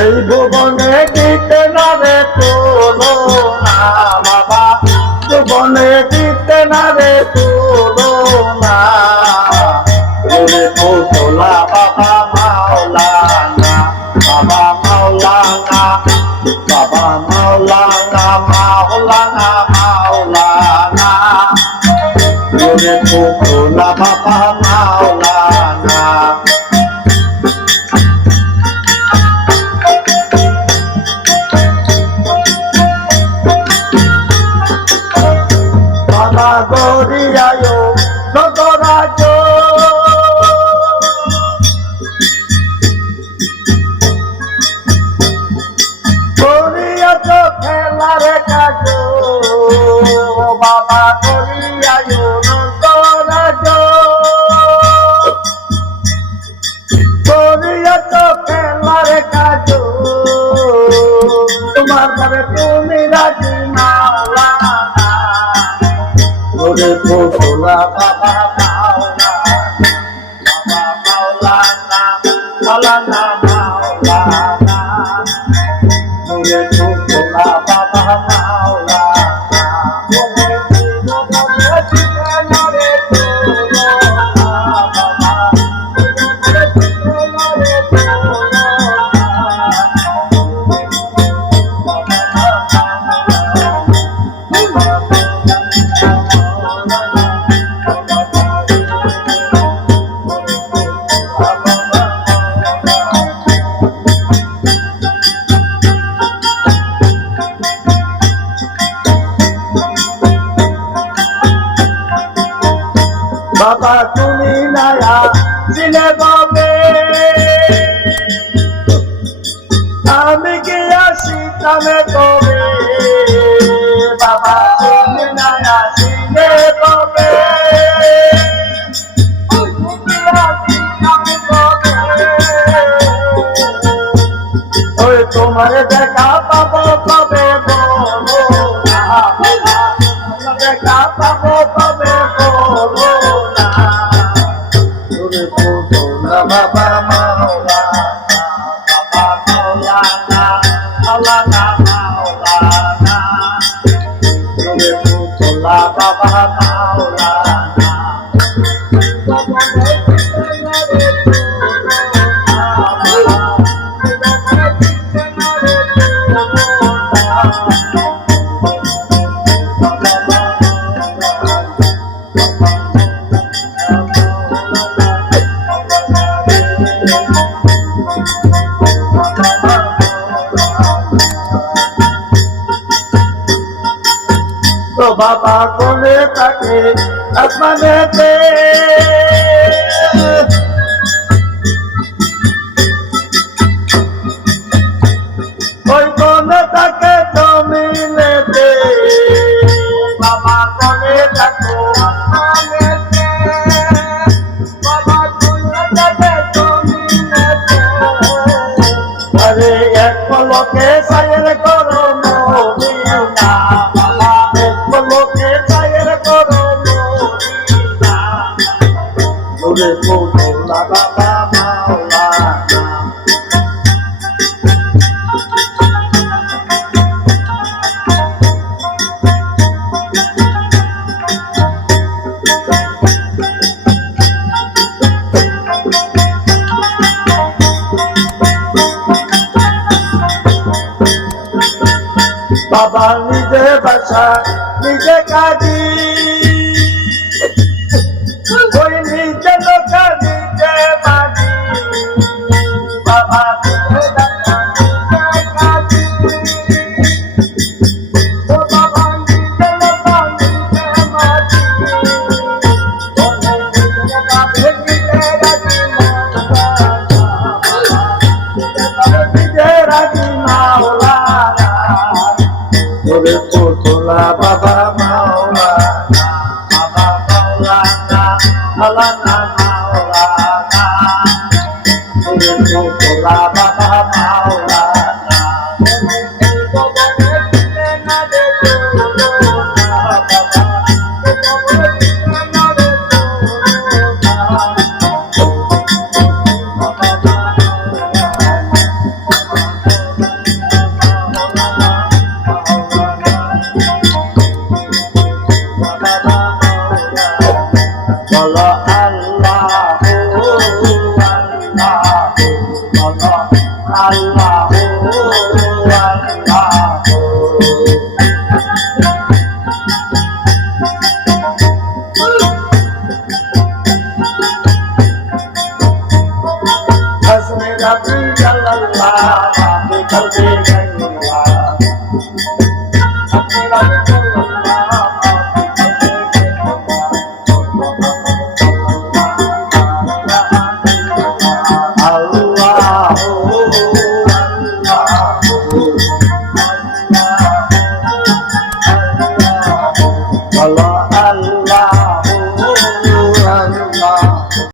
এই ভুবনে দিতে না রে তুলনা বাবা, ভুবনে দিতে না রে তুলনা, ওরে তোলা বাবা মাওলানা, বাবা মাওলানা, বাবা মাওলানা, মাওলানা মাওলানা, ওরে তোলা বাবা মাওলানা। বাবা গরিয়ায় নগরাজ, গরিয়াজ খেলার কাজ, বাবা গরিয়ায় নগরাজ, গরিয়াজ খেলার কাজ, তোমার ঘরে তুমি রাজি মাওলানা, ওরে তোলা বাবা মাওলানা, বাবা মাওলানা, মাওলানা মাওলানা, ওরে তোলা বাবা মাওলানা। বাবা তুমি নায়া চিনে বাবে, আমি কি আসি কামে কবে, বাবা তুমি নায়া চিনে বাবে, ওই তোমার দেখা পাবো কবে বলো না, দেখা পাবো কবে বলো না, ওরে তোলা বাবা মাওলানা, বাবা মাওলানা, মাওলানা মাওলানা, ওরে তোলা বাবা মাওলানা। তো বাবা কোনে থাকে আসমানেতে, ওই কোনে থাকে জমিনেতে, বাবা কোনে থাকে আসমানেতে, বাবা কোনে থাকে জমিনেতে, আরে এক পলকে সায়ের করো মদিনা, বাবা এক পলকে সায়ের করো মদিনা, ওরে তোলা বাবা মাওলানা। বাবা নিজে বাসা নিজে কাজী, ওই নিজে লোকা নিজে বাজি, বাবা নিজে বাসা নিজে কাজী, ও বাবা নিজে লোকা নিজে বাজি, ও নিজে বাজে নিজে রাজি মাওলানা, নিজে রাজি মাওলানা, ওরে তোলা বাবা মাওলানা, বাবা মাওলানা, মাওলানা মাওলানা, ওরে তোলা বাবা মাওলানা। Rabbi Allah, Rabbi Kalbi